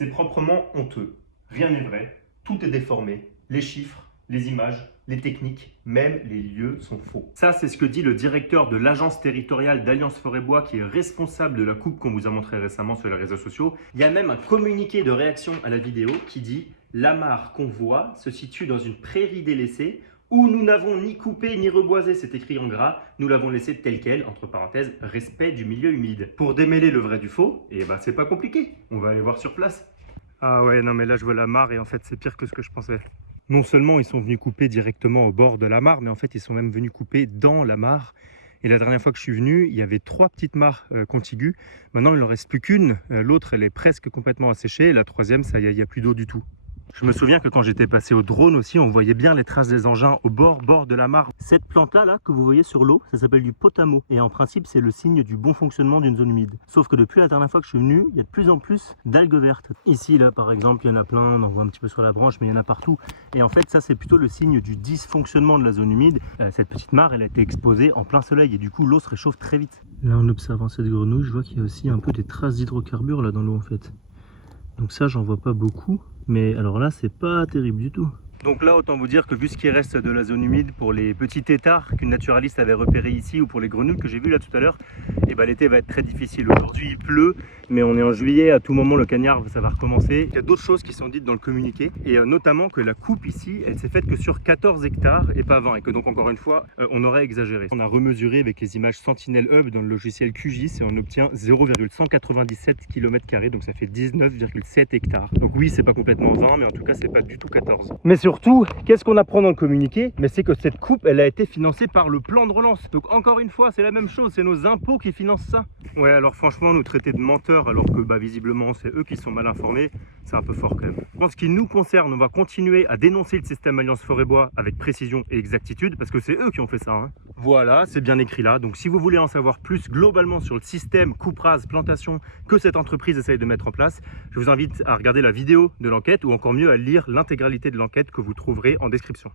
C'est proprement honteux. Rien n'est vrai, tout est déformé, les chiffres, les images, les techniques, même les lieux sont faux. Ça, c'est ce que dit le directeur de l'agence territoriale d'Alliance Forêt-Bois qui est responsable de la coupe qu'on vous a montré récemment sur les réseaux sociaux. Il y a même un communiqué de réaction à la vidéo qui dit « La mare qu'on voit se situe dans une prairie délaissée où nous n'avons ni coupé ni reboisé », c'est écrit en gras, nous l'avons laissé tel quel, entre parenthèses, respect du milieu humide. Pour démêler le vrai du faux, eh ben c'est pas compliqué, on va aller voir sur place. Ah ouais, non mais là je vois la mare et en fait c'est pire que ce que je pensais. Non seulement ils sont venus couper directement au bord de la mare, mais en fait ils sont même venus couper dans la mare. Et la dernière fois que je suis venu, il y avait 3 petites mares contiguës. Maintenant il n'en reste plus qu'une, l'autre elle est presque complètement asséchée, et la troisième, ça y est, il n'y a plus d'eau du tout. Je me souviens que quand j'étais passé au drone aussi, on voyait bien les traces des engins au bord de la mare. Cette plante-là que vous voyez sur l'eau, ça s'appelle du potamo. Et en principe, c'est le signe du bon fonctionnement d'une zone humide. Sauf que depuis la dernière fois que je suis venu, il y a de plus en plus d'algues vertes. Ici, là, par exemple, il y en a plein, on en voit un petit peu sur la branche, mais il y en a partout. Et en fait, ça, c'est plutôt le signe du dysfonctionnement de la zone humide. Cette petite mare, elle a été exposée en plein soleil et du coup, l'eau se réchauffe très vite. Là, en observant cette grenouille, je vois qu'il y a aussi un peu des traces d'hydrocarbures là dans l'eau en fait. Donc ça, j'en vois pas beaucoup. Mais alors là, c'est pas terrible du tout. Donc là, autant vous dire que vu ce qui reste de la zone humide pour les petits têtards qu'une naturaliste avait repéré ici ou pour les grenouilles que j'ai vues là tout à l'heure, et ben l'été va être très difficile. Aujourd'hui, il pleut, mais on est en juillet, à tout moment le cagnard ça va recommencer. Il y a d'autres choses qui sont dites dans le communiqué, et notamment que la coupe ici, elle s'est faite que sur 14 hectares et pas 20, et que donc encore une fois, on aurait exagéré. On a remesuré avec les images Sentinel Hub dans le logiciel QGIS et on obtient 0,197 km², donc ça fait 19,7 hectares. Donc oui, c'est pas complètement 20, mais en tout cas, c'est pas du tout 14. Mais surtout, qu'est-ce qu'on apprend dans le communiqué? Mais c'est que cette coupe, elle a été financée par le plan de relance. Donc encore une fois, c'est la même chose, c'est nos impôts qui financent ça. Ouais, alors franchement, nous traiter de menteurs alors que visiblement c'est eux qui sont mal informés, c'est un peu fort quand même. En ce qui nous concerne, on va continuer à dénoncer le système Alliance Forêt-Bois avec précision et exactitude parce que c'est eux qui ont fait ça. Hein. Voilà, c'est bien écrit là. Donc si vous voulez en savoir plus globalement sur le système coupe rase plantation que cette entreprise essaye de mettre en place, je vous invite à regarder la vidéo de l'enquête ou encore mieux à lire l'intégralité de l'enquête que vous trouverez en description.